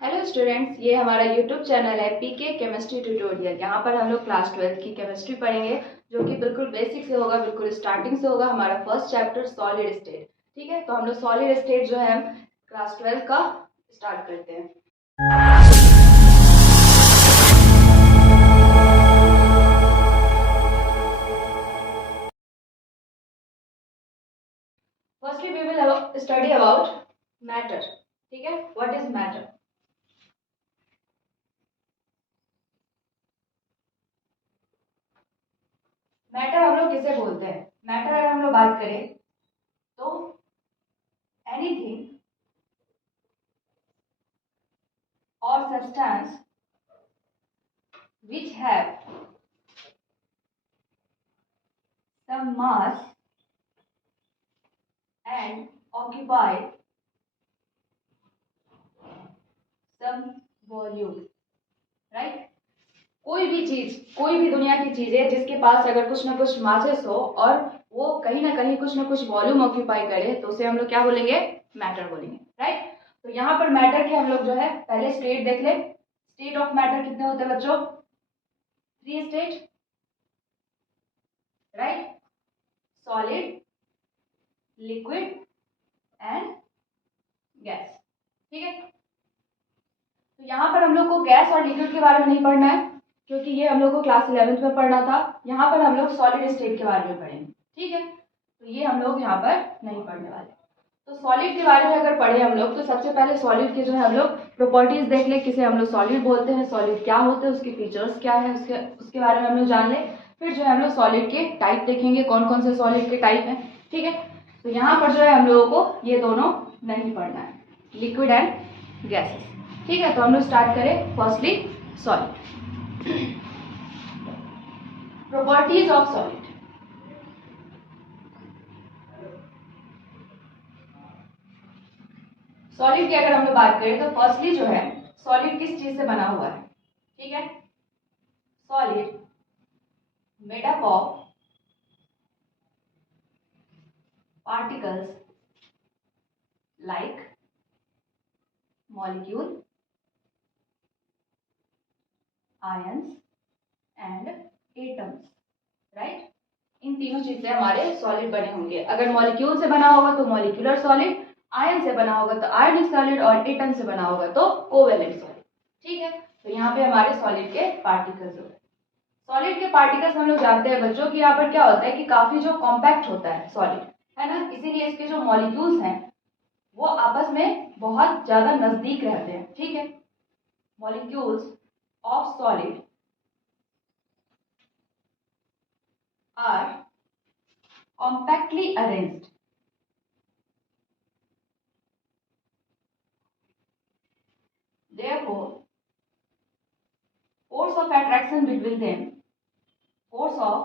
Hello students, ये हमारा YouTube channel है पीके केमिस्ट्री ट्यूटोरियल। यहाँ पर हम लोग क्लास 12 की केमिस्ट्री पढ़ेंगे, जो कि बिल्कुल बेसिक से होगा, बिल्कुल स्टार्टिंग से होगा। हमारा फर्स्ट चैप्टर सॉलिड स्टेट। ठीक है, तो हम लोग सॉलिड स्टेट जो है हम क्लास 12 का स्टार्ट करते हैं। Firstly we will study about matter. ठीक है, व्हाट इज मैटर? मैटर हम लोग किसे बोलते हैं? मैटर अगर हम लोग बात करें तो anything or substance which have some mass and occupy some volume, right? कोई भी चीज, कोई भी दुनिया की चीज है जिसके पास अगर कुछ ना कुछ मासेस हो और वो कहीं ना कहीं कुछ ना कुछ वॉल्यूम ऑक्यूपाई करे, तो उसे हम लोग क्या बोलेंगे? मैटर बोलेंगे, राइट? तो यहाँ पर मैटर के हम लोग जो है पहले स्टेट देख ले। स्टेट ऑफ मैटर कितने होते हैं बच्चों? 3 state, right? Solid, liquid and gas. ठीक है, तो यहाँ पर हम लोग को गैस और लिक्विड के बारे में नहीं पढ़ना है, क्योंकि ये हम लोग को क्लास 11th में पढ़ना था। यहाँ पर हम लोग सॉलिड स्टेट के बारे में पढ़ेंगे। ठीक है, तो ये हम लोग यहाँ पर नहीं पढ़ने वाले। तो सॉलिड के बारे में अगर पढ़े हम लोग, तो सबसे पहले सॉलिड के जो है हम लोग प्रॉपर्टीज देख ले, किसे हम लोग सॉलिड बोलते हैं, सॉलिड क्या होते हैं, उसके फीचर्स क्या है, उसके बारे में हम लोग जान ले। फिर जो है हम लोग सॉलिड के टाइप देखेंगे, कौन कौन से सॉलिड के टाइप हैं। ठीक है, तो यहाँ पर जो है हम लोगों को ये दोनों नहीं पढ़ना है, लिक्विड एंड गैसेस। ठीक है, तो हम लोग स्टार्ट करें firstly solid. Properties of solid. Solid की अगर हम लोग बात करें तो फर्स्टली जो है सॉलिड किस चीज से बना हुआ है? ठीक है, solid made up of particles like molecule, ions and atoms, right? इन तीनों चीज से हमारे सॉलिड बने होंगे। अगर मॉलिक्यूल से बना होगा तो मॉलिक्यूलर सॉलिड, आयन से बना होगा तो आयनिक सॉलिड, और एटम से बना होगा तो कोवेलेंट सॉलिड। ठीक है, तो यहाँ पे हमारे सॉलिड के पार्टिकल्स होते हैं। सॉलिड के पार्टिकल्स हम लोग जानते हैं बच्चों कि यहाँ पर क्या होता है कि काफी जो कॉम्पैक्ट होता है सॉलिड, है ना, इसीलिए इसके जो मॉलिक्यूल्स हैं वो आपस में बहुत ज्यादा नजदीक रहते हैं। ठीक है, molecules of solid are compactly arranged, therefore force of attraction between them, force of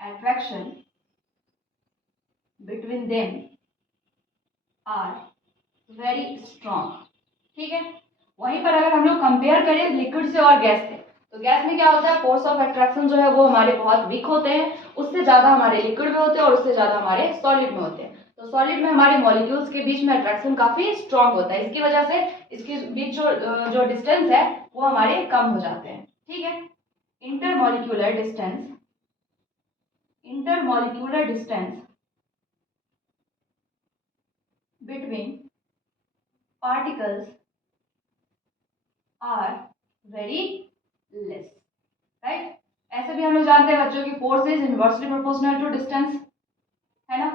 attraction between them are very strong। ठीक है, वहीं पर अगर हम लोग कंपेयर करें लिक्विड से और गैस से, तो गैस में क्या होता है, फोर्स ऑफ अट्रैक्शन जो है वो हमारे बहुत वीक होते हैं, उससे ज्यादा हमारे लिक्विड में होते हैं और उससे ज्यादा हमारे सॉलिड में होते हैं। तो सॉलिड में हमारे मॉलिक्यूल्स के बीच में अट्रैक्शन काफी स्ट्रांग होता है, इसकी वजह से इसके बीच जो डिस्टेंस है वो हमारे कम हो जाते हैं। ठीक है, intermolecular distance, intermolecular distance between particles are very less, right? ऐसे भी हम लोग जानते हैं बच्चों की force is inversely proportional to distance, है ना?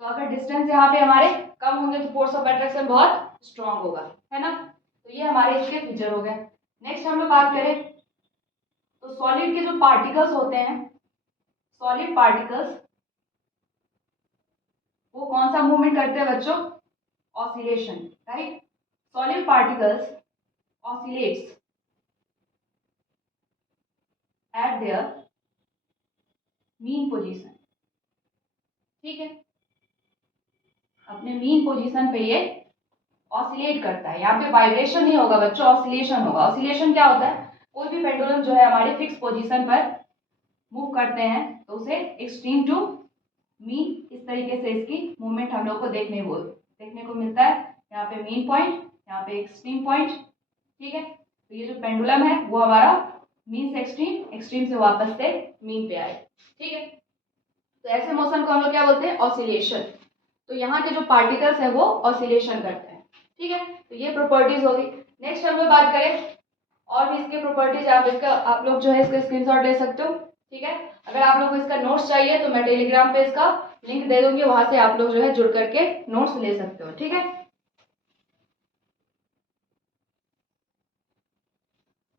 तो अगर डिस्टेंस यहाँ पे हमारे कम होंगे तो फोर्स ऑफ अट्रैक्शन बहुत स्ट्रांग होगा, है ना? तो ये हमारे इसके फीचर हो गए। नेक्स्ट हम लोग बात करें तो सॉलिड के जो पार्टिकल्स होते हैं, सॉलिड पार्टिकल्स वो कौन सा मूवमेंट करते हैं बच्चों? Oscillation, right? Solid particles oscillates at their mean position। ठीक है, अपने मीन पोजीशन पे ये ऑसिलेट करता है। यहाँ पे वाइब्रेशन नहीं होगा बच्चों, ऑसिलेशन होगा। ऑसिलेशन क्या होता है? कोई भी पेंडुलम जो है हमारे फिक्स पोजीशन पर मूव करते हैं तो उसे एक्सट्रीम टू मीन, इस तरीके से इसकी मूवमेंट हम लोग को देखने को मिलता है। यहाँ पे मीन पॉइंट यहाँ पे एक्सट्रीम पॉइंट, ठीक है। तो ये जो पेंडुलम है वो हमारा मीन से एक्सट्रीम, एक्सट्रीम से वापस से मीन पे आए, ठीक है। तो ऐसे मोशन को हम लोग क्या बोलते हैं, ऑसिलेशन। तो यहाँ के जो पार्टिकल्स है वो ऑसिलेशन करते हैं, ठीक है। तो ये प्रॉपर्टीज होगी। नेक्स्ट हम लोग बात करें और भी इसके प्रॉपर्टीज, आप लोग जो है इसका स्क्रीनशॉट ले सकते हो, ठीक है। अगर आप लोग को इसका नोट्स चाहिए तो मैं टेलीग्राम पे इसका लिंक दे दूंगी, वहां से आप लोग जो है जुड़ करके नोट्स ले सकते हो, ठीक है।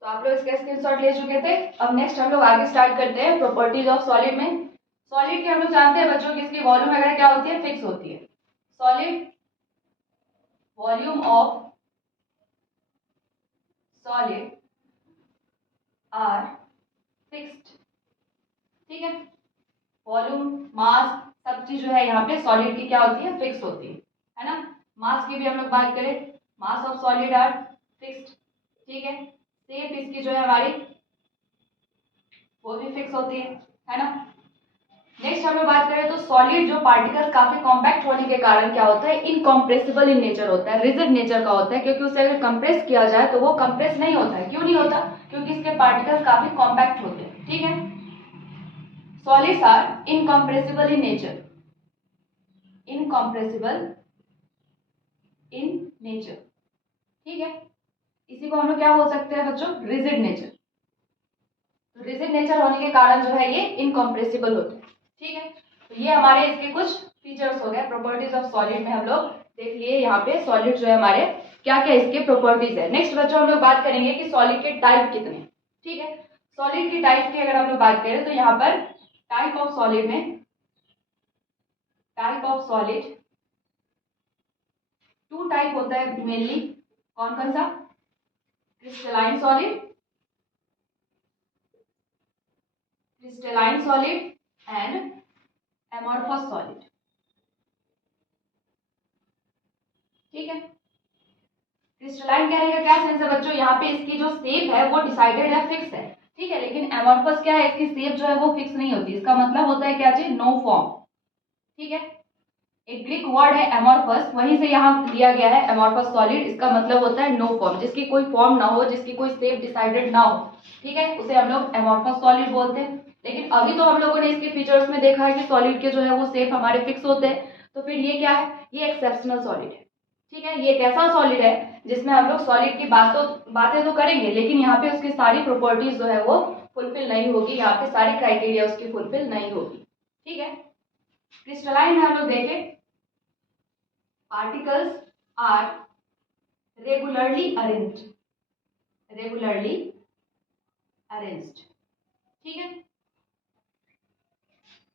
तो आप लोग इसका स्क्रीनशॉट ले चुके थे। अब नेक्स्ट हम लोग आगे स्टार्ट करते हैं प्रॉपर्टीज ऑफ सॉलिड में। सॉलिड के हम लोग जानते हैं बच्चों की इसकी वॉल्यूम वगैरह क्या होती है, फिक्स होती है। Solid volume of solid are fixed, ठीक है। वॉल्यूम, मास, सब चीज जो है यहाँ पे सॉलिड की क्या होती है, फिक्स होती है ना। मास की भी हम लोग बात करें, mass of solid are fixed, ठीक है। शेप इसकी जो है हमारी वो भी फिक्स होती है ना। नेक्स्ट हम लोग बात करें तो सॉलिड जो पार्टिकल्स काफी कॉम्पैक्ट होने के कारण क्या होता है, इनकॉम्प्रेसिबल इन नेचर होता है, रिजिड नेचर का होता है, क्योंकि उसे अगर कंप्रेस किया जाए तो वो कंप्रेस नहीं होता है। क्यों नहीं होता, क्योंकि इसके पार्टिकल्स काफी कॉम्पैक्ट होते हैं, ठीक है। Solids are incompressible in nature, incompressible in nature, ठीक है। इसी को हम लोग क्या बोल सकते हैं बच्चों, रिजिड नेचर। तो रिजिड नेचर होने के कारण जो है ये इनकॉम्प्रेसिबल होते हैं, ठीक है। तो ये हमारे इसके कुछ फीचर्स हो गए, प्रॉपर्टीज ऑफ सॉलिड में हम लोग देख लिए यहाँ पे सॉलिड जो है हमारे क्या क्या इसके प्रॉपर्टीज है। नेक्स्ट बच्चों हम लोग बात करेंगे कि सॉलिड के टाइप कितने, ठीक है। सॉलिड की टाइप की अगर हम लोग बात करें तो यहाँ पर टाइप ऑफ सॉलिड में, type of solid two type होता है मेनली। कौन कौन सा, crystalline solid, crystalline solid and amorphous solid, ठीक है। क्रिस्टलाइन कहने का क्या सेंस है बच्चों, यहाँ पे इसकी जो शेप है वो डिसाइडेड है, फिक्स है, ठीक है। लेकिन एमॉर्फस क्या है, इसकी शेप जो है वो फिक्स नहीं होती। इसका मतलब होता है क्या जी, नो फॉर्म, ठीक है। एक ग्रीक वर्ड है एमॉर्फस, वहीं से यहाँ लिया गया है एमॉर्फस सॉलिड। इसका मतलब होता है नो फॉर्म, जिसकी कोई फॉर्म ना हो, जिसकी कोई शेप डिसाइडेड ना हो, ठीक है, उसे हम लोग एमॉर्फस सॉलिड बोलते हैं। लेकिन अभी तो हम लोगों ने इसके फीचर्स में देखा है कि सॉलिड के जो है वो शेप हमारे फिक्स होते हैं। तो फिर ये क्या है, ये एक्सेप्शनल सॉलिड है, ठीक है। ये एक ऐसा सॉलिड है जिसमें हम लोग सॉलिड की बातें तो करेंगे, लेकिन यहाँ पे उसकी सारी प्रॉपर्टीज जो है वो फुलफिल नहीं होगी, यहाँ पे सारी क्राइटेरिया उसकी फुलफिल नहीं होगी, ठीक है। क्रिस्टलाइन में हम लोग देखें, particles are regularly arranged, regularly arranged, ठीक है।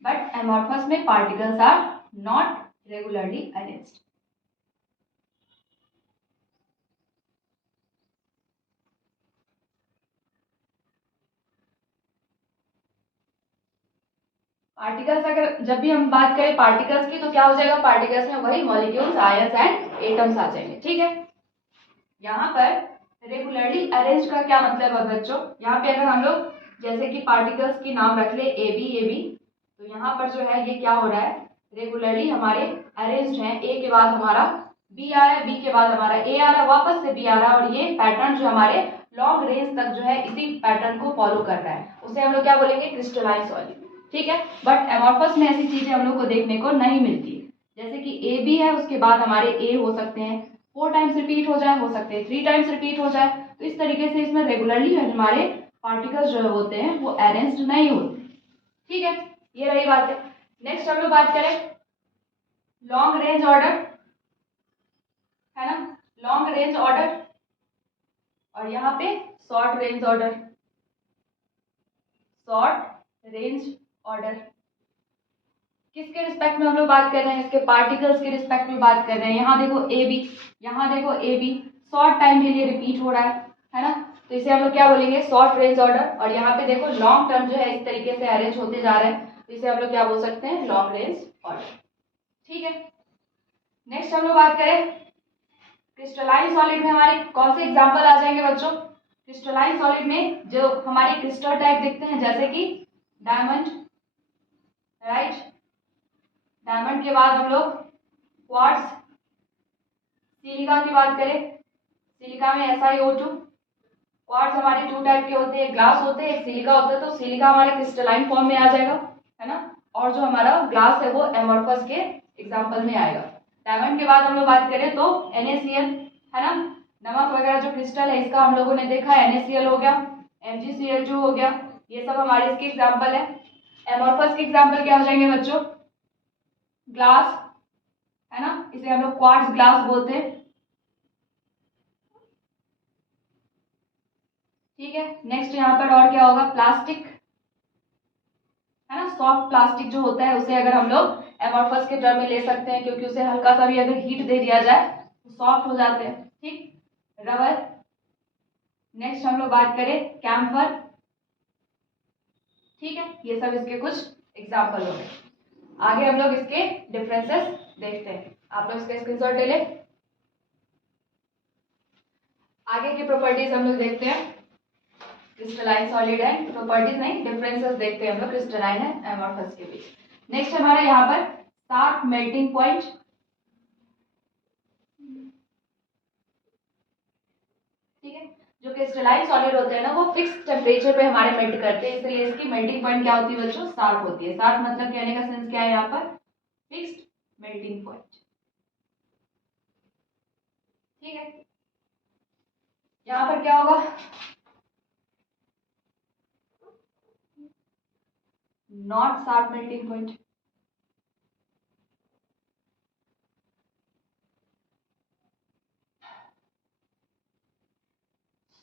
बट amorphous में particles are not regularly arranged। Particles, अगर जब भी हम बात करें पार्टिकल्स की तो क्या हो जाएगा, पार्टिकल्स में वही मॉलिक्यूल्स, आयंस एंड एटम्स आ जाएंगे, ठीक है। यहाँ पर रेगुलरली अरेंज का क्या मतलब है बच्चों, यहाँ पे अगर हम लोग जैसे कि पार्टिकल्स की नाम रख ले ए बी, तो यहाँ पर जो है ये क्या हो रहा है, रेगुलरली हमारे अरेंज्ड हैं। ए के बाद हमारा बी आ रहा है, बी के बाद हमारा ए आ रहा है, वापस से बी आ रहा है, और ये पैटर्न जो हमारे लॉन्ग रेंज तक जो है इसी पैटर्न को फॉलो कर रहा है, उसे हम लोग क्या बोलेंगे, क्रिस्टलाइन सॉलिड, ठीक है। बट एमॉर्फस में ऐसी चीजें हम लोग को देखने को नहीं मिलती है। जैसे कि ए बी है, उसके बाद हमारे ए हो सकते हैं 4 टाइम्स रिपीट हो जाए, हो सकते हैं 3 टाइम्स रिपीट हो जाए। तो इस तरीके से इसमें रेगुलरली हमारे पार्टिकल्स जो होते हैं वो अरेंज्ड नहीं होते, ठीक है। ये रही बात है। नेक्स्ट हम लोग बात करें लॉन्ग रेंज ऑर्डर, है ना, लॉन्ग रेंज ऑर्डर, और यहाँ पे short range order, short range order. किसके रिस्पेक्ट में हम लोग बात कर रहे हैं, इसके पार्टिकल्स के रिस्पेक्ट में बात कर रहे हैं। यहाँ देखो ए बी, यहाँ देखो ए बी शॉर्ट टाइम के लिए रिपीट हो रहा है ना, तो इसे हम लोग क्या बोलेंगे, शॉर्ट रेंज ऑर्डर। और यहाँ पे देखो लॉन्ग टर्म जो है इस तरीके से अरेंज होते जा रहे हैं, तो इसे हम लोग क्या बोल सकते हैं, लॉन्ग रेंज ऑर्डर, ठीक है। नेक्स्ट हम लोग बात करें क्रिस्टलाइन सॉलिड में हमारे कौन से एग्जाम्पल आ जाएंगे बच्चों। क्रिस्टलाइन सॉलिड में जो हमारे क्रिस्टल टाइप दिखते हैं, जैसे कि डायमंड, राइट, डायमंड के बाद हम लोग क्वार्ट्ज, सिलिका की बात करें सिलिका में SiO2। क्वार्ट्ज हमारे 2 टाइप के होते हैं, एक ग्लास होते हैं, एक सिलिका होता है। तो सिलिका हमारे क्रिस्टलाइन फॉर्म में आ जाएगा, है ना, और जो हमारा ग्लास है वो एमोर्फस के एग्जाम्पल में आएगा। डायमंड के बाद हम लोग बात करें तो NaCl, है ना, नमक वगैरह जो क्रिस्टल है इसका हम लोगों ने देखा NaCl हो गया, MgCl2 हो गया, ये सब हमारे इसके एग्जाम्पल है। एमोर्फस के एग्जाम्पल क्या हो जाएंगे बच्चों? ग्लास, है ना, इसे हम लोग क्वार्ट्ज ग्लास बोलते हैं। ठीक है, नेक्स्ट यहाँ पर और क्या होगा? प्लास्टिक, है ना, सॉफ्ट प्लास्टिक जो होता है उसे अगर हम लोग एमोर्फस के टर्म में ले सकते हैं, क्योंकि उसे हल्का सा भी अगर हीट दे दिया जाए तो सॉफ्ट हो जाते हैं। ठीक, रबर। नेक्स्ट हम लोग बात करें कैम्फर। ठीक है, ये सब इसके कुछ एग्जाम्पल हो गए। आगे हम लोग इसके डिफरेंसेस देखते हैं, आप लोग इसका स्क्रीनशॉट ले लें। आगे की प्रॉपर्टीज हम लोग देखते हैं, क्रिस्टलाइन सॉलिड है, प्रॉपर्टीज नहीं डिफरेंसेस देखते हैं हम लोग क्रिस्टलाइन है एमोर्फस के बीच। नेक्स्ट हमारा यहाँ पर शार्प मेल्टिंग पॉइंट। ठीक है, जो क्रिस्टलाइन सॉलिड होते हैं ना वो फिक्स टेम्परेचर पे हमारे मेल्ट करते हैं, इसलिए इसकी मेल्टिंग पॉइंट क्या होती है बच्चों? शार्प होती है। शार्प मतलब कहने का सेंस क्या है यहाँ पर? Fixed melting point. ठीक है, यहाँ पर क्या होगा? Not sharp melting point.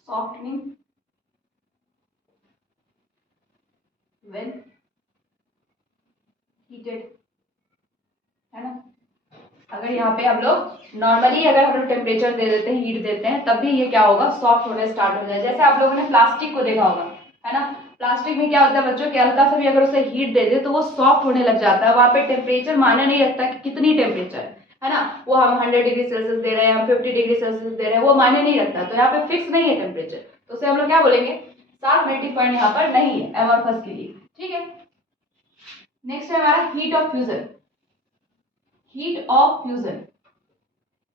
Softening when heated, है ना। अगर यहाँ पे हम लोग नॉर्मली अगर हम लोग टेम्परेचर दे देते हैं, हीट देते हैं, तब भी ये क्या होगा? सॉफ्ट होने स्टार्ट हो जाए। जैसे आप लोगों ने प्लास्टिक को देखा होगा, है ना, प्लास्टिक में क्या होता है बच्चों कि हल्का सा भी अगर उसे हीट दे दे तो वो सॉफ्ट होने लग जाता है। वहां पे टेम्परेचर मायने नहीं रखता कि कितनी टेम्परेचर है ना, वो हम 100 डिग्री सेल्सियस दे रहे हैं, हम 50 डिग्री सेल्सियस दे रहे हैं, वो मायने नहीं रखता। तो यहाँ पे फिक्स नहीं है टेम्परेचर, तो उसे हम लोग क्या बोलेंगे? शार्प मेल्टिंग पॉइंट यहाँ पर नहीं है एमोर्फस के लिए। ठीक है, नेक्स्ट है हमारा heat of fusion. Heat of fusion,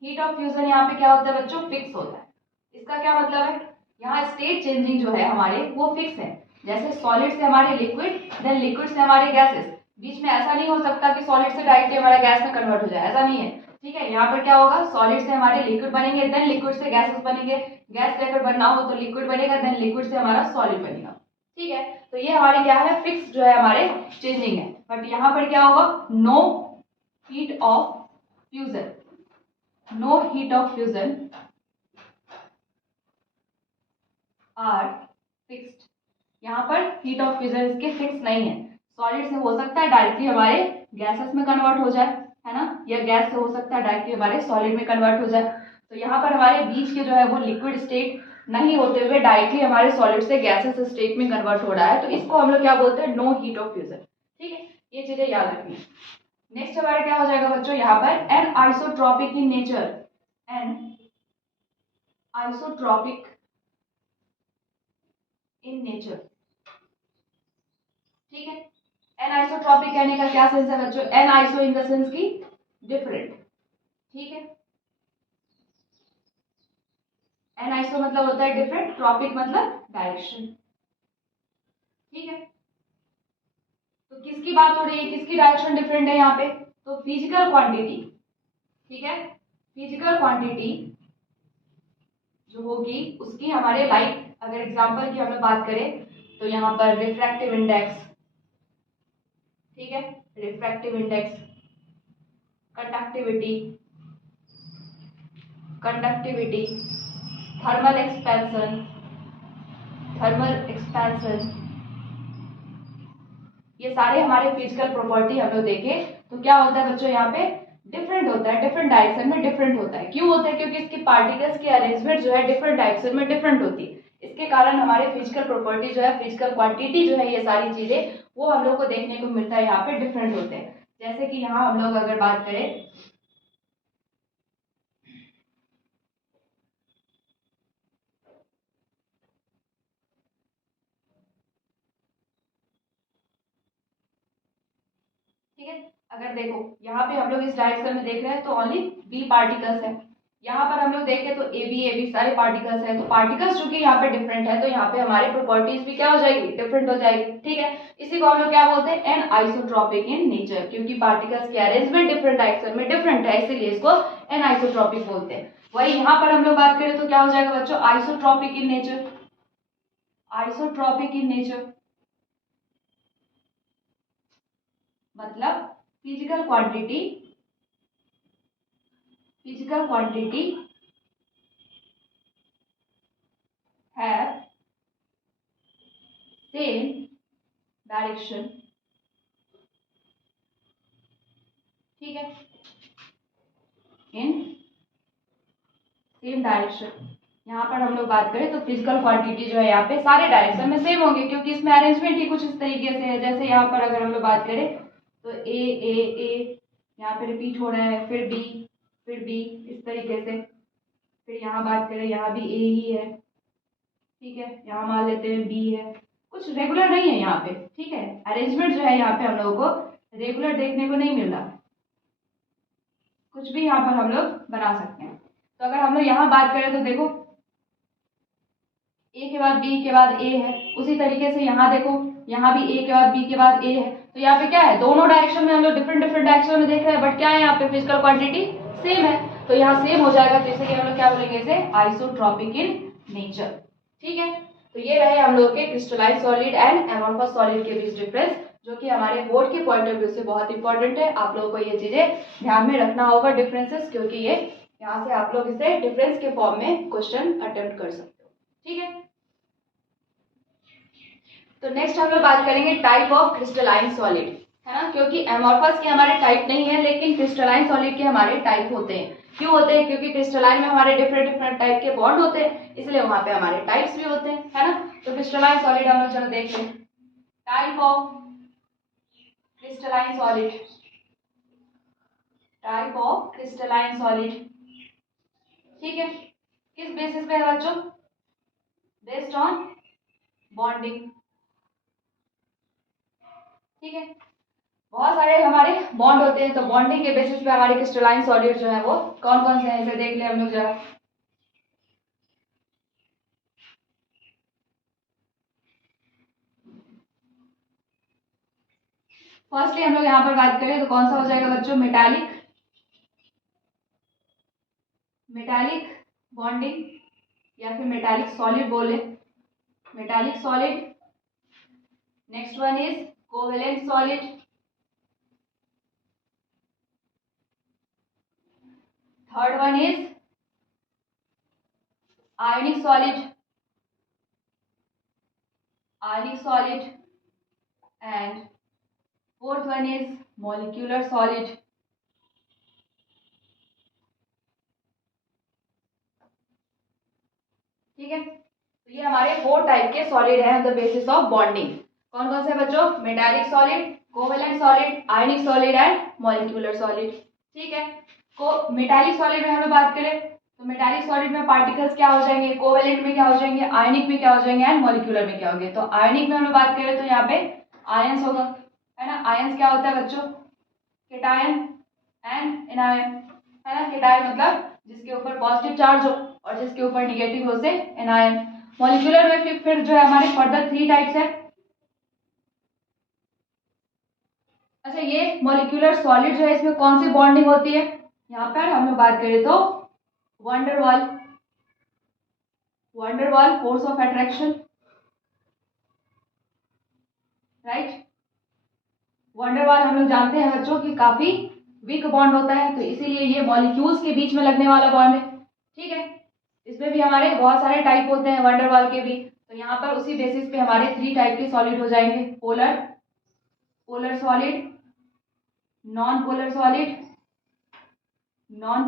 heat of fusion यहाँ पे क्या होता है बच्चों? फिक्स होता है। इसका क्या मतलब है? यहाँ स्टेट चेंजिंग जो है हमारे वो फिक्स है। जैसे सॉलिड से हमारे लिक्विड, देन लिक्विड से हमारे गैसेस, बीच में ऐसा नहीं हो सकता कि सॉलिड से डायरेक्टली हमारा गैस में कन्वर्ट हो जाए, ऐसा नहीं है। ठीक है, यहाँ पर क्या होगा? सॉलिड से हमारे लिक्विड बनेंगे, देन लिक्विड से गैसेस बनेंगे, गैस से अगर बनना हो तो लिक्विड बनेगा, देन लिक्विड से हमारा सॉलिड बनेगा। ठीक है, तो ये हमारे क्या है? फिक्स जो है हमारे चेंजिंग है। बट यहाँ पर क्या होगा? No heat of fusion, no heat of fusion are fixed। यहाँ पर हीट ऑफ फ्यूजन इसके फिक्स नहीं है। सॉलिड से हो सकता है डायरेक्टली हमारे गैसेस में कन्वर्ट हो जाए, है ना, या गैस से हो सकता है डायरेक्टली हमारे सॉलिड में कन्वर्ट हो जाए। तो यहाँ पर हमारे बीच के जो है वो लिक्विड स्टेट नहीं होते हुए डायरेक्टली हमारे सॉलिड से गैसेस स्टेट में कन्वर्ट हो रहा है, तो इसको हम लोग क्या बोलते हैं? No heat of fusion. ठीक है, ये चीजें याद रखनी। नेक्स्ट हमारा क्या हो जाएगा बच्चों? यहाँ पर an isotropic in nature, an isotropic in nature. ठीक है, एन आइसोट्रॉपिक कहने का क्या सेंस है बच्चों? An iso in the sense की डिफरेंट। ठीक है, एन आइसो मतलब होता है डिफरेंट, ट्रॉपिक मतलब डायरेक्शन। ठीक है, तो किसकी बात हो रही है? किसकी डायरेक्शन डिफरेंट है यहाँ पे? तो फिजिकल क्वांटिटी। ठीक है, फिजिकल क्वांटिटी जो होगी उसकी हमारे लाइट, अगर एग्जांपल की हम लोग बात करें तो यहाँ पर रिफ्रैक्टिव इंडेक्स, ठीक है, refractive index, conductivity, conductivity, thermal expansion, thermal expansion, ये सारे हमारे फिजिकल प्रॉपर्टी हम लोग देखें तो क्या होता है बच्चों? यहाँ पे डिफरेंट होता है, डिफरेंट डायरेक्शन में डिफरेंट होता है। क्यों होता है? क्योंकि इसकी पार्टिकल्स की अरेंजमेंट जो है डिफरेंट डायरेक्शन में डिफरेंट होती है। इसके कारण हमारे फिजिकल प्रॉपर्टी जो है, फिजिकल क्वांटिटी जो है, ये सारी चीजें वो हम लोग को देखने को मिलता है यहाँ पे डिफरेंट होते हैं। जैसे कि यहाँ हम लोग अगर बात करें, ठीक है, अगर देखो यहाँ पे हम लोग इस डायरेक्शन में देख रहे हैं तो ओनली बी पार्टिकल्स है, यहाँ पर हम लोग देखें तो ए बी सारे पार्टिकल्स हैं, तो पार्टिकल्स जो कि यहाँ पे डिफरेंट है तो यहाँ पे हमारे प्रॉपर्टीज भी क्या हो जाएगी, डिफरेंट हो जाएगी। ठीक है, इसी को हम लोग क्या बोलते हैं, एन आइसोट्रॉपिक इन नेचर, क्योंकि पार्टिकल्स की अरेंजमेंट डिफरेंट डायरेक्शन में डिफरेंट है, इसीलिए इसको एन आइसोट्रॉपिक बोलते हैं। वही यहाँ पर हम लोग बात करें तो क्या हो जाएगा बच्चों, isotropic in nature, isotropic in nature मतलब physical quantity have same direction। ठीक है, इन सेम डायरेक्शन। यहाँ पर हम लोग बात करें तो फिजिकल क्वांटिटी जो है यहाँ पे सारे डायरेक्शन में सेम होंगे, क्योंकि इसमें अरेंजमेंट ही कुछ इस तरीके से है। जैसे यहाँ पर अगर हम लोग बात करें तो ए यहाँ पे रिपीट हो रहा है, फिर बी इस तरीके से। फिर यहाँ बात करें, यहाँ भी ए ही है, ठीक है, यहाँ मान लेते हैं बी है, कुछ रेगुलर नहीं है यहाँ पे। ठीक है, अरेंजमेंट जो है यहाँ पे हम लोगों को रेगुलर देखने को नहीं मिल रहा, कुछ भी यहाँ पर हम लोग बना सकते हैं। तो अगर हम लोग यहाँ बात करें तो देखो ए के बाद बी के बाद ए है, उसी तरीके से यहाँ देखो, यहाँ भी ए के बाद बी के बाद ए है। तो यहाँ पे क्या है, दोनों डायरेक्शन में हम लोग डिफरेंट डायरेक्शन में देख रहे हैं, बट क्या है यहाँ पे फिजिकल क्वांटिटी सेम है, तो यहाँ सेम हो जाएगा। तो इसलिए हम लोग क्या बोलेंगे इसे, आइसोट्रॉपिक इन नेचर। ठीक है, तो ये रहे हम लोग के crystalline solid and amorphous solid के बीच डिफरेंस, जो कि हमारे बोर्ड के पॉइंट ऑफ व्यू से बहुत इंपॉर्टेंट है। आप लोगों को ये चीजें ध्यान में रखना होगा डिफरेंसेस, क्योंकि ये यहाँ से आप लोग इसे डिफरेंस के फॉर्म में क्वेश्चन अटेम्प्ट कर सकते हो। ठीक है, तो नेक्स्ट हम लोग बात करेंगे टाइप ऑफ क्रिस्टलाइन सॉलिड, है ना, क्योंकि एमोर्फस के हमारे टाइप नहीं है, लेकिन क्रिस्टलाइन सॉलिड के हमारे टाइप होते हैं। क्यों होते हैं, क्योंकि क्रिस्टलाइन में हमारे डिफरेंट टाइप के बॉन्ड होते हैं, इसलिए वहां पे हमारे टाइप्स भी होते हैं, है ना। तो क्रिस्टलाइन सॉलिड हम लोग चलो देख लें, type of crystalline solid, type of crystalline solid. ठीक है, किस बेसिस पे है बच्चों, बेस्ड ऑन बॉन्डिंग। ठीक है, बहुत सारे हमारे बॉन्ड होते हैं, तो बॉन्डिंग के बेसिस पे हमारे क्रिस्टलाइन सॉलिड जो है वो कौन कौन से हैं, इसे देख ले हम लोग जरा। फर्स्टली हम लोग यहाँ पर बात करें तो कौन सा हो जाएगा बच्चों, मेटालिक बॉन्डिंग, या फिर मेटालिक सॉलिड बोले, metallic solid. Next one is covalent solid, third one is ionic solid, and fourth one is molecular solid. ठीक है, तो ये हमारे 4 टाइप के सॉलिड है on the basis of bonding. कौन कौन से बच्चों, metallic solid, covalent solid, ionic solid and molecular solid. ठीक है, को मेटालिक सॉलिड में हम लोग बात करें तो मेटालिक सॉलिड में पार्टिकल्स क्या हो जाएंगे, कोवेलेंट में क्या हो जाएंगे, आयनिक में क्या हो जाएंगे एंड मॉलिक्यूलर में क्या होंगे। तो आयनिक में हम लोग बात करें तो यहाँ पे आयंस होगा, है ना। आयंस क्या होता है बच्चों, केटायन एंड एनायन, है ना। केटायन मतलब जिसके ऊपर पॉजिटिव चार्ज हो और जिसके ऊपर निगेटिव हो से एनायन। मॉलिक्यूलर में फिर जो है हमारे फर्दर 3 टाइप्स है। अच्छा, ये मॉलिक्यूलर सॉलिड जो है इसमें कौन सी बॉन्डिंग होती है, यहाँ पर हम लोग बात करें तो van der Waals force of attraction, right. Van der Waals हम लोग जानते हैं बच्चों कि काफी वीक बॉन्ड होता है, तो इसीलिए ये मॉलिक्यूल्स के बीच में लगने वाला बॉन्ड है। ठीक है, इसमें भी हमारे बहुत सारे टाइप होते हैं वंडरवाल के भी, तो यहाँ पर उसी बेसिस पे हमारे 3 टाइप के सॉलिड हो जाएंगे, polar solid, non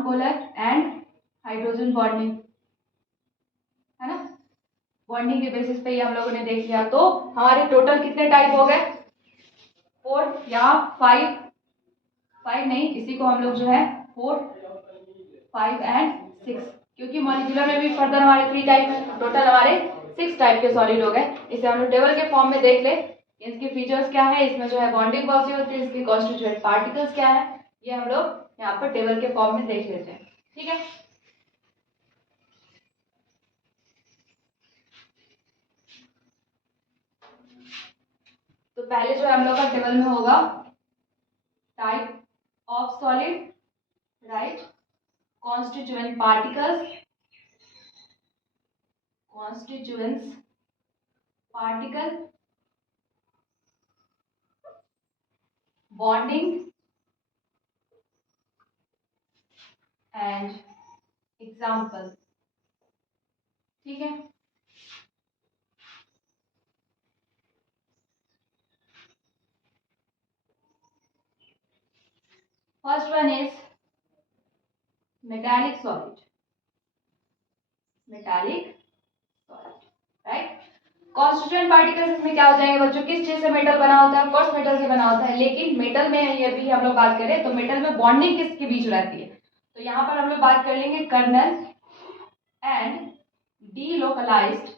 polar and hydrogen bonding, है ना। बॉन्डिंग के बेसिस पे ये हम लोगों ने देख लिया। तो हमारे टोटल कितने टाइप हो गए, 4 या 5 नहीं, इसी को हम लोग जो है 4, 5 एंड 6, क्योंकि मॉलिक्यूलर में भी फर्दर हमारे 3 टाइप है, टोटल हमारे 6 टाइप के सॉलिड हो गए। इसे हम लोग टेबल के फॉर्म में देख ले, इसके फीचर्स क्या है, इसमें जो है बॉन्डिंग कौन सी होती है, इसके कॉन्स्टिट्यूएंट पार्टिकल्स क्या है, ये हम लोग यहाँ पर टेबल के फॉर्म में देख लेते हैं। ठीक है, तो पहले जो है हम लोग का टेबल में होगा type of solid, right, constituent particles, constituents particle, bonding and example. ठीक है, first one is metallic solid, metallic solid, right. Constituent particles इसमें क्या हो जाएंगे बच्चों, किस चीज से मेटल बना होता है, ऑफकोर्स मेटल से बना होता है, लेकिन मेटल में ये भी हम लोग बात करें तो मेटल में बॉन्डिंग किसके बीच रहती है, तो यहाँ पर हम लोग बात कर लेंगे kernel and delocalized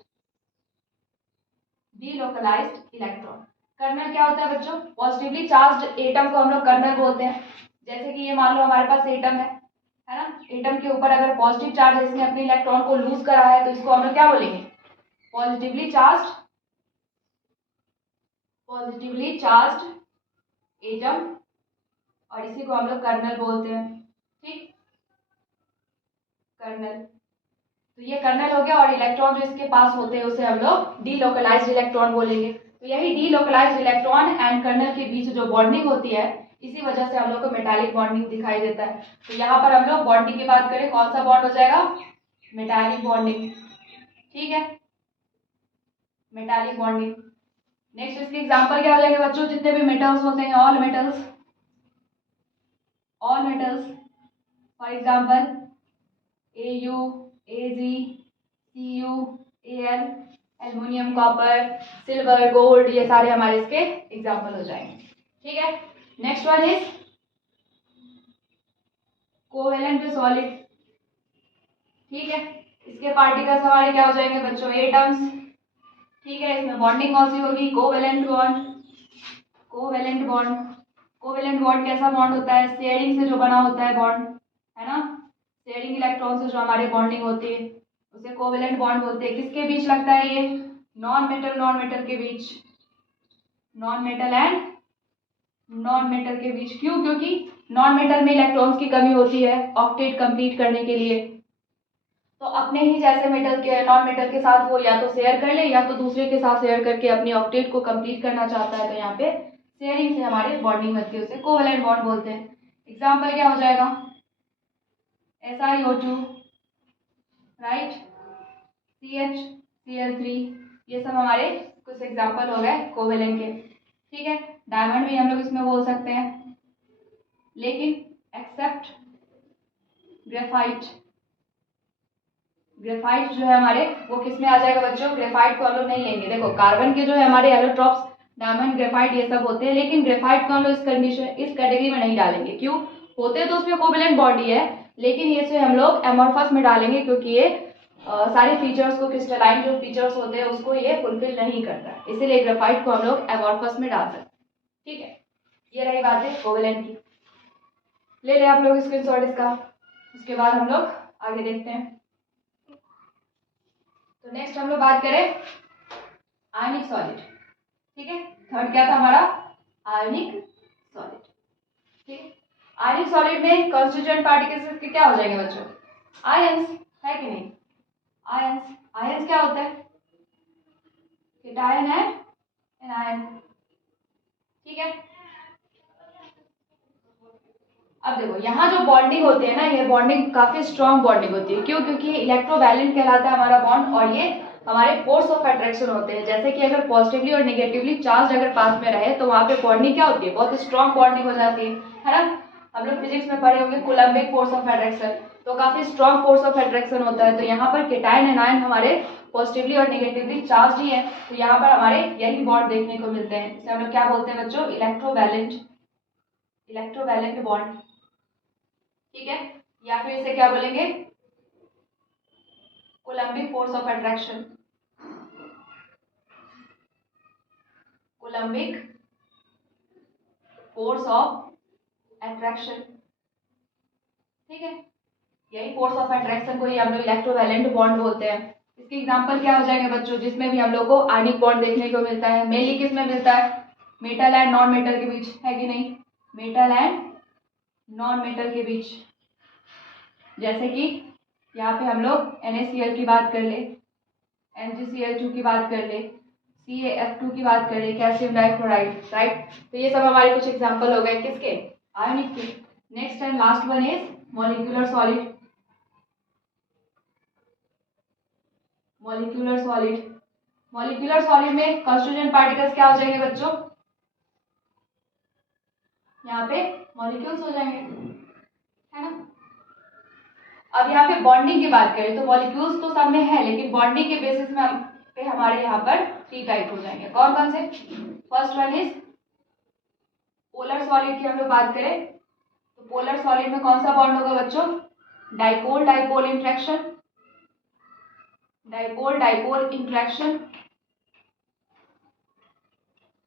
electron. Kernel क्या होता है बच्चों, पॉजिटिवली चार्ज्ड एटम को हम लोग कर्नल बोलते हैं। जैसे कि ये मान लो हमारे पास एटम है ना, एटम के ऊपर अगर पॉजिटिव चार्ज है, इसने अपने इलेक्ट्रॉन को लूज करा है, तो इसको हम लोग क्या बोलेंगे, पॉजिटिवली चार्ज्ड एटम, और इसी को हम लोग कर्नल बोलते हैं। ठीक, कर्नल, तो ये कर्नल हो गया, और इलेक्ट्रॉन जो इसके पास होते हैं उसे हम लोग डीलोकलाइज्ड इलेक्ट्रॉन बोलेंगे। तो यही डीलोकलाइज्ड इलेक्ट्रॉन एंड कर्नल के बीच जो बॉन्डिंग होती है, इसी वजह से हम लोग को मेटालिक बॉन्डिंग दिखाई देता है। तो यहाँ पर हम लोग बॉन्डिंग की बात करें, कौन सा बॉन्ड हो जाएगा, मेटालिक बॉन्डिंग। ठीक है, मेटालिक बॉन्डिंग। नेक्स्ट इसके एग्जांपल क्या हो जाएंगे बच्चों, जितने भी मेटल्स होते हैं, all metals, for example AU, AG, CU, AL, aluminium, copper, silver, gold, ये सारे हमारे इसके एग्जांपल हो जाएंगे। ठीक है, next one is covalent solid. ठीक है, इसके पार्टिकल्स हमारे क्या हो जाएंगे बच्चों, एटम्स। ठीक है, इसमें बॉन्डिंग कौन सी होगी, कोवेलेंट बॉन्ड। कोवेलेंट बॉन्ड कैसा बॉन्ड होता है, शेयरिंग से जो बना होता है बॉन्ड, है ना, शेयरिंग इलेक्ट्रॉन से जो हमारे बॉन्डिंग होती है उसे कोवेलेंट बॉन्ड बोलते हैं। किसके बीच लगता है ये, नॉन मेटल के बीच, नॉन मेटल के बीच। क्यों, क्योंकि नॉन मेटल में इलेक्ट्रॉन्स की कमी होती है ऑक्टेट कंप्लीट करने के लिए, तो अपने ही जैसे मेटल के, नॉन मेटल के साथ वो या तो शेयर कर ले या तो दूसरे के साथ शेयर करके अपनी ऑक्टेट को कंप्लीट करना चाहता है, तो यहाँ पे शेयरिंग से हमारे बॉन्डिंग होती है, उसे कोवेलेंट बॉन्ड बोलते हैं। एग्जाम्पल क्या हो जाएगा, SiO2, राइट, CH, Cl3, ये सब हमारे कुछ एग्जाम्पल हो गए कोवेलेंट के। ठीक है, डायमंड भी हम लोग इसमें बोल सकते हैं, लेकिन एक्सेप्ट ग्रेफाइट। ग्रेफाइट जो है हमारे वो किस में आ जाएगा बच्चों, ग्रेफाइट को हम लोग नहीं लेंगे। देखो कार्बन के जो है हमारे एलोट्रॉप्स, डायमंड, ग्रेफाइट, ये सब होते हैं, लेकिन ग्रेफाइट को हम लोग इस कैटेगरी में नहीं डालेंगे। क्यों, होते तो उसमें कोवेलेंट बॉन्ड ही है, लेकिन ये से हम लोग एमोर्फस में डालेंगे, क्योंकि ये सारे फीचर्स को, क्रिस्टलाइन जो फीचर्स होते हैं उसको ये फुलफिल नहीं करता है, इसीलिए ग्रेफाइट को हम लोग एमोर्फस में डाल सकते हैं। ठीक है, ये रही बात है कोवेलेंट की। ले आप लोग स्क्रीनशॉट इसका, उसके बाद हम लोग आगे देखते हैं। तो नेक्स्ट हम लोग बात करें आयनिक सॉलिड। ठीक है, थर्ड क्या था हमारा, आयनिक सॉलिड। ठीक है, आयनिक सॉलिड में कॉन्स्टिट्यूएंट पार्टिकल्स के क्या हो जाएंगे बच्चों, आयंस, है कि नहीं, आयंस क्या होता है, केटायन है, एनायन। ठीक है, अब देखो यहाँ जो बॉन्डिंग होती है ना, ये बॉन्डिंग काफी स्ट्रॉन्ग बॉन्डिंग होती है। क्यों, क्योंकि इलेक्ट्रोवैलेंट कहलाता है हमारा बॉन्ड, और ये हमारे फोर्स ऑफ अट्रैक्शन होते हैं। जैसे कि अगर पॉजिटिवली और नेगेटिवली चार्ज अगर पास में रहे तो वहाँ पे बॉन्डिंग क्या होती है, बहुत स्ट्रॉन्ग बॉन्डिंग हो जाती है ना। हम लोग फिजिक्स में पढ़े होंगे कूलम्बिक फोर्स ऑफ अट्रैक्शन, तो काफी स्ट्रॉन्ग फोर्स ऑफ अट्रैक्शन होता है। तो यहाँ पर केटायन एनायन हमारे पॉजिटिवली और नेगेटिवली चार्ज ही है, तो यहाँ पर हमारे यही बॉन्ड देखने को मिलते हैं। इसे हम लोग क्या बोलते हैं बच्चों, इलेक्ट्रोवैलेंट बॉन्ड। ठीक है, या फिर इसे क्या बोलेंगे, Coulombic force of attraction, Coulombic force of attraction. ठीक है, यही फोर्स ऑफ अट्रैक्शन को ही हम लोग इलेक्ट्रोवैलेंट बॉन्ड बोलते हैं। इसके एग्जांपल क्या हो जाएंगे बच्चों, जिसमें भी हम लोग को आयनिक बॉन्ड देखने को मिलता है, मेनली किस में मिलता है, मेटल एंड नॉन मेटल के बीच, है कि नहीं, मेटल एंड नॉन मेटल के बीच। जैसे कि यहाँ पे हम लोग NaCl की बात कर ले, MgCl2 की बात कर ले, CaF2 की बात कर ले, कैल्शियम डाइक्लोराइड, राइट। तो ये सब हमारे कुछ एग्जाम्पल हो गए किसके, आयोनिक के। Next and last one is molecular solid. Molecular solid, molecular solid में कंस्टिट्यूएंट पार्टिकल्स क्या हो जाएंगे बच्चों, यहाँ पे मॉलिक्यूल्स हो जाएंगे, है ना। अब यहाँ पे बॉन्डिंग की बात करें तो मॉलिक्यूल्स तो सब में है, लेकिन बॉन्डिंग के बेसिस में पे हमारे यहाँ पर 3 टाइप हो जाएंगे। कौन कौन से, first one is polar solid की हम लोग बात करें तो पोलर सॉलिड में कौन सा बॉन्ड होगा बच्चों, dipole dipole interaction, dipole dipole interaction.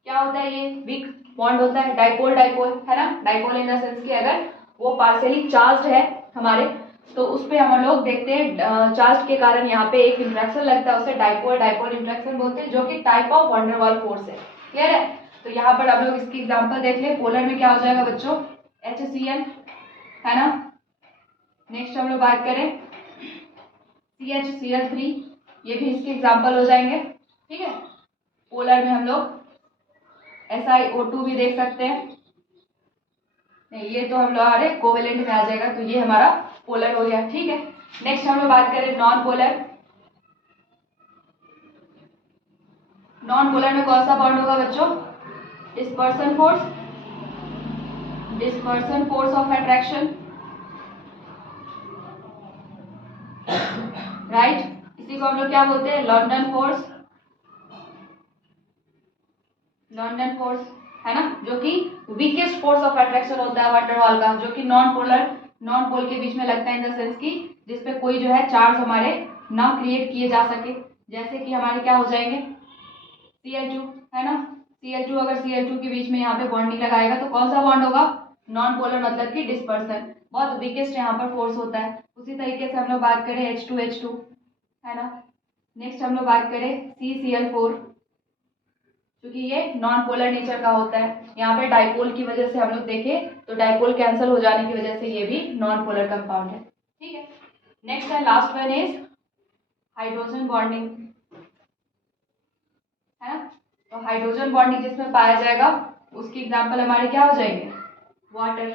क्या होता है, ये वीक बॉन्ड होता है, डाइपोल डाइपोल, है ना। डाइपोल इन द सेंस कि अगर वो पार्शियली चार्ज्ड है हमारे, तो उस पे हम लोग देखते हैं चार्ज के कारण यहाँ पे एक इंट्रैक्शन लगता है, उसे डाइपोल डाइपोल इंट्रैक्शन बोलते हैं, जो कि type of van der Waal force है। क्लियर है। तो यहाँ पर हम लोग इसकी एग्जांपल देख ले। पोलर में क्या हो जाएगा बच्चों, HCl, है ना। नेक्स्ट हम लोग बात करें CHCl3, ये भी इसके एग्जाम्पल हो जाएंगे, ठीक है। पोलर में हम लोग SiO2 भी देख सकते हैं, नहीं ये तो हम लोग हमारे कोवेलेंट में आ जाएगा, तो ये हमारा पोलर हो गया, ठीक है। नेक्स्ट हम लोग बात करें नॉन पोलर। नॉन पोलर में कौन सा बॉन्ड होगा बच्चों, dispersion force, dispersion force of attraction, right. इसी को हम लोग क्या बोलते हैं, लॉन्डन फोर्स, लॉन्डन फोर्स, है ना, जो कि वीकेस्ट फोर्स ऑफ अट्रैक्शन होता है वैन डेर वाल का, जो कि नॉन पोलर, नॉन पोल के बीच में लगता है, इन द सेंस की जिसपे कोई जो है चार्ज हमारे ना क्रिएट किए जा सके। जैसे कि हमारे क्या हो जाएंगे, Cl2, है ना। Cl2 अगर Cl2 के बीच में यहाँ पे बॉन्ड नहीं लगाएगा तो कौन सा बॉन्ड होगा, नॉन पोलर, मतलब कि डिस्पर्सन, बहुत वीकेस्ट यहाँ पर फोर्स होता है। उसी तरीके से हम लोग बात करें H2H2, है ना। नेक्स्ट हम लोग बात करें CCl4, क्योंकि ये नॉन पोलर नेचर का होता है। यहाँ पे डाइपोल की वजह से हम लोग देखें तो डाइपोल कैंसिल हो जाने की वजह से ये भी नॉन पोलर कंपाउंड है, ठीक है। Next and last one is hydrogen bonding, है ना। तो हाइड्रोजन बॉन्डिंग जिसमें पाया जाएगा उसकी एग्जांपल हमारे क्या हो जाएंगे, वाटर,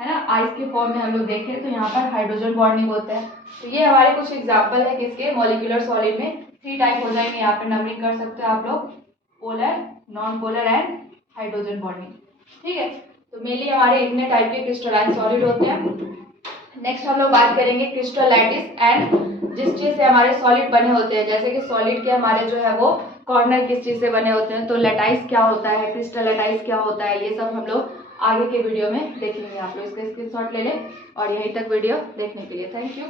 है ना। आइस के फॉर्म में हम लोग देखें तो यहाँ पर हाइड्रोजन बॉन्डिंग होता है। तो ये हमारे कुछ एग्जाम्पल है किसके, मॉलिक्यूलर सॉलिड में 3 टाइप हो जाएंगे, यहाँ पर नंबरिंग कर सकते हो आप लोग, polar, non polar and hydrogen bonding, ठीक है। तो मेनली हमारे इतने टाइप के क्रिस्टलाइन सॉलिड होते हैं। नेक्स्ट हम लोग बात करेंगे क्रिस्टल लैटिस एंड जिस चीज से हमारे सॉलिड बने होते हैं, जैसे कि सॉलिड के हमारे जो है वो कॉर्नर किस चीज से बने होते हैं, तो लैटाइस क्या होता है, क्रिस्टल लैटाइस क्या होता है, ये सब हम लोग आगे के वीडियो में देखेंगे। आप लोग इसका स्क्रीनशॉट ले लें और यहीं तक वीडियो देखने के लिए थैंक यू।